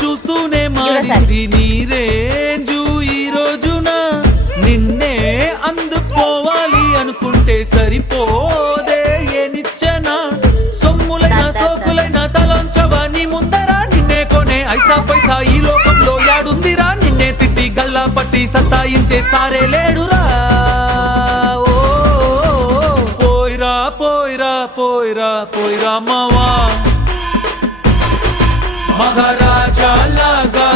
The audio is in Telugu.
చూస్తూనే మారింది నీ రేంజు ఈ రోజున నిన్నే అందుకోవాలి అనుకుంటే సరిపోదే ఏ నిచ్చెన సొమ్ములైన సోకులైన తలంచవా నీ ముందరా నిన్నే కొనే ఐసా పైసా ఈ లోకంలో యాడుందిరా నిన్నే తిట్టి గల్లా పట్టి సత్తాయించే సారే లేడురా ఓ పోయిరా పోయిరా పోయిరా పోయిరా మావా మహారాజా లాగా